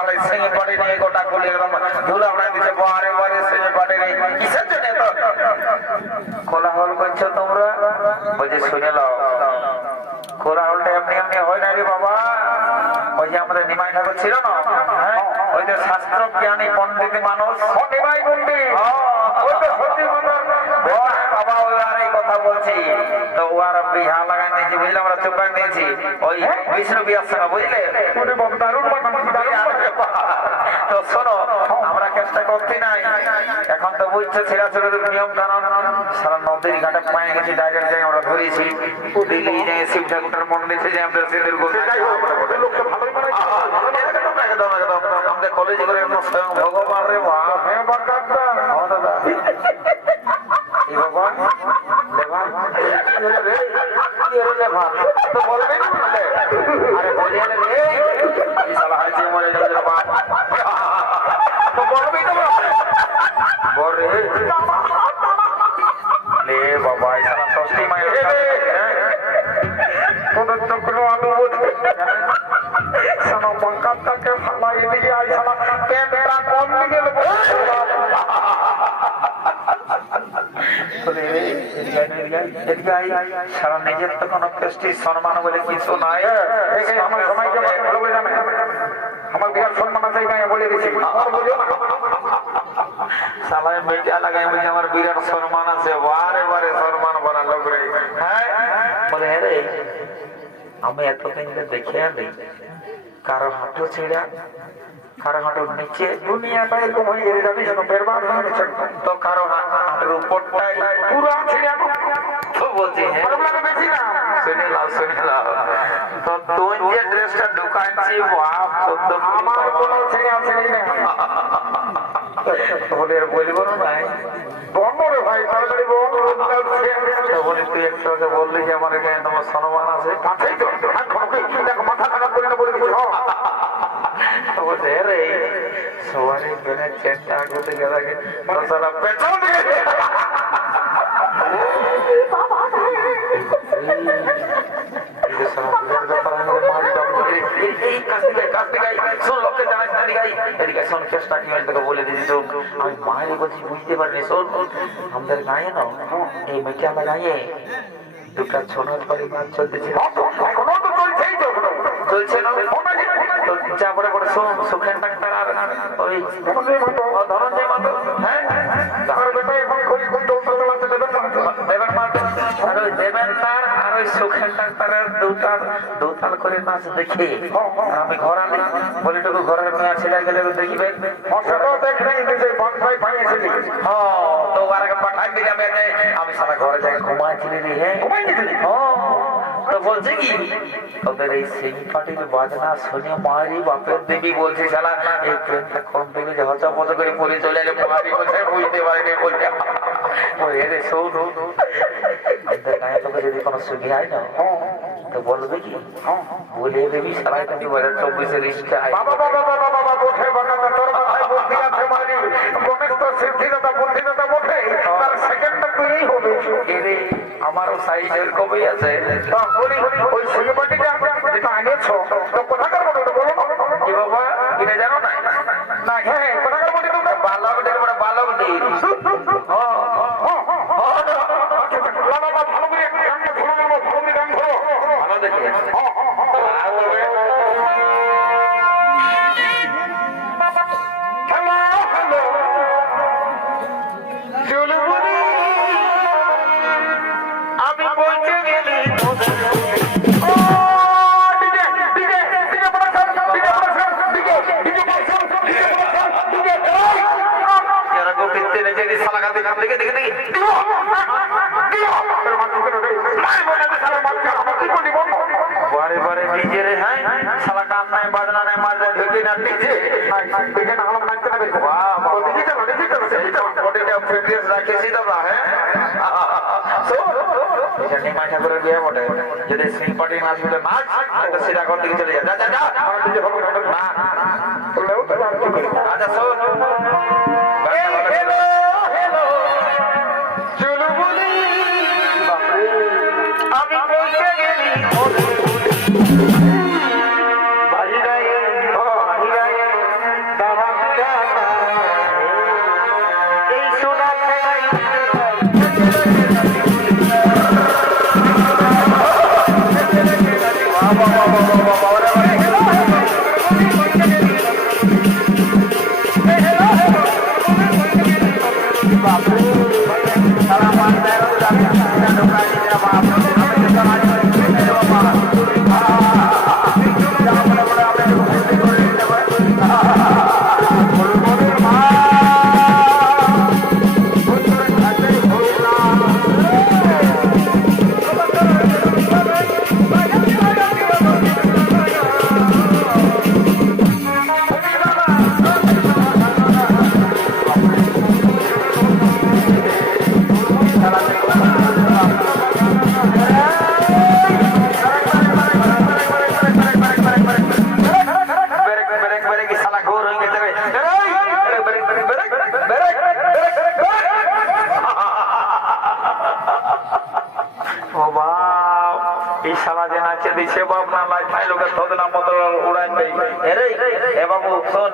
সকালে সিঙে পাড়ি নিয়ে গোটা খুলে একদম ধুলা উড়াই দিচ্ছে বারে বারে সিঙে পাড়ি নিয়ে কিসের জন্য তো কোলাহল করছ তোমরা? বলছি শুনে নাও। কোলাহলটা এমনি এমনি হয় না রে বাবা। ওই যে আমাদের নিমাই ঠাকুর ছিল না? হ্যাঁ? ওই যে শাস্ত্র জ্ঞানী পণ্ডিত মানুষ। নিমাই পণ্ডিত। ওই তো সত্যি বাবা ওই আর এই কথা বলছি। তো ও আর বিহা লাগাই নিয়েছি বুঝলে? আমরা চুপাই নিয়েছি ওই বিষ্ণু বিয়ার সঙ্গে বুঝলে? তো শোনো আমরা চেষ্টা করতে নাই। এখন তো বুঝছ ছেড়া নিয়ম কানুন। সারা নদীর ঘাটে পায়ে গেছি ডাইরেক্ট যাই আমরা ধরেছি। দিল্লি যাই শিব ঠাকুরের মন্দিরে যাই আমরা সিঁদুর আমাদের কলেজে করে স্বয়ং ভগবান রে কি বাবা লেভার কি হলো রে কি হলো লেভার তো বলবে না বললে আরে বলি আরে রে এই শালা হাসি মরে যাবে রে বাপ তো বলবেই তো বল রে লে বাবা এই শালা ষষ্ঠী মায়ের কোন চক্র অনুবোধ শোনো বঙ্কাতাকে শালা এদিকে আই শালা প্যান্টটা কম দিকে সারা নিজের তো কোনো প্রেস্টিজ সম্মান বলে কিছু নাই। আমার সময়কে ভালো বলে জানে আমার বিরাট সম্মান আছে এখানে বলে দিচ্ছি সালায় মিডিয়া লাগাই বলছে আমার বিরাট সম্মান আছে। বারে বারে সম্মান লোক রে। হ্যাঁ? বলে হ্যাঁ রে আমি এতদিন দেখে আনি কারও হাঁটু ছিঁড়া কারও হাঁটুর নিচে দুনিয়াটা এরকম হয়ে বেরবাদ হয়ে গেছে। তো কারও হা- পুরো ছিঁড়া তো বলছি হ্যাঁ। শুনে লাও শুনে লাও। তো তুই যে ড্রেসটা ঢুকাইছি বাপ সত্য আমার কোনো ছিঁড়া ছিঁড়ি বলে আর না ভাই। বন্ধ রে ভাই তাড়াতাড়ি বল। তুই একটু আগে বললি যে আমার এখানে তোমার সম্মান আছে। কাছেই তো দেখো মাথা খারাপ করে না বলে দিচ্ছি বলছে রে সবারই মেনে চেনটা আগুতে গেলে মশলা পেছন দিকে আমি মায়ের বলছি বুঝতে পারিনি শোন আমাদের গায়ে না এই মেয়েটা আমার গায়ে দুটা ছোনার পরে গান চলতেছে চলছে না তো যা পরে পরে শোন সুখেন ডাক্তার আর ওই ধনঞ্জয় মাতো হ্যাঁ? তার বেটা এখন খড়ি খড়ি দৌড়তে চালাচ্ছে দেবেন মাতো আর ওই দেবেন তার আর ওই সুখেন ডাক্তারের দুটার দুতাল করে নাচ দেখে। আমি ঘর আনি বলি টুকু ঘরের মেয়ে ছেলে গেলে দেখিবে। সেটাও দেখবে যে বনফাই পাইয়েছিলি হ্যাঁ তো আর আগে পাঠাই দিলাম এনে আমি সারা ঘরে যাই ঘুমাইছিলি রে ঘুমাইছিলি হ্যাঁ তো বলছে কি? তোদের এই সিং পার্টির বাজনা শুনে মারি বাপের দেবী বলছে শালা এই ট্রেনটা কম যে করে পড়ে চলে এলে মারি বলছে বুঝতে পারিনি বলছে ওই রে শোন আমাদের গায়ে তোকে যদি কোনো সুখী হয় না তো বলবে কি? বলে দেবি সারাই তুমি বাজার চব্বিশে রিস্কে আয়। বাবা বাবা বাবা বাবা বটে বাবা তোর কথায় বুদ্ধি আছে মারি। গণেশ তো সিদ্ধিদাতা বুদ্ধিদাতা বটে। তার সেকেন্ডটা তুই হবে। এরে আমারও সাইজ এরকমই আছে ওই আমরা যেটা আনিয়েছো তো কোথাকার মতো বলো কি বাবা এটা জানো না না হ্যাঁ কোথাকার মতো তোমরা বালক ডের বড় বালক ডের হ্যাঁ হ্যাঁ হ্যাঁ ভালো করে ভালো করে গান ধরো ভালো দেখে डिजिटल डिजिटल डिजिटल राखे सीधा है এটা নিমাই ঠাকুরের বিয়ে বটে। যদি পার্টি নাচ বলে নাচ তো সিধা ঘর দিকে চলে যা যা যা না না বললেও তাহলে শোন এই শালা যে নাচে দিছে বাপ না লাই ফাই লোকে থদনা মতো উড়াই দেই এরে এ বাবু শোন।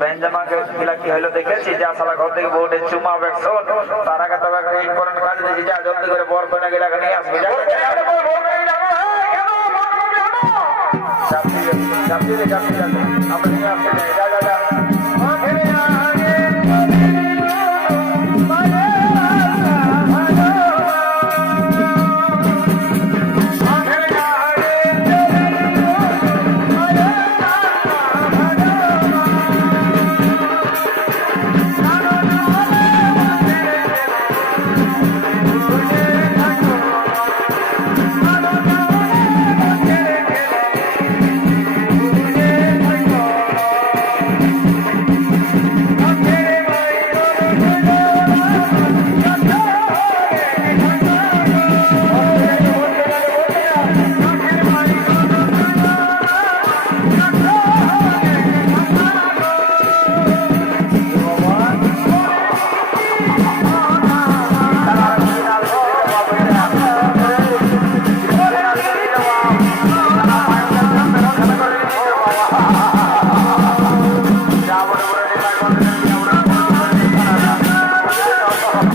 বেঞ্জামা কে কি হলো দেখেছি যা শালা ঘর থেকে বউটে চুমা বেক শোন। তার আগে তবে এই করেন কাজ দিছি যা জলদি করে বর কনে গেলা নিয়ে আসবি যা। চাপি চাপি চাপি চাপি আমরা নিয়ে আসতে যাই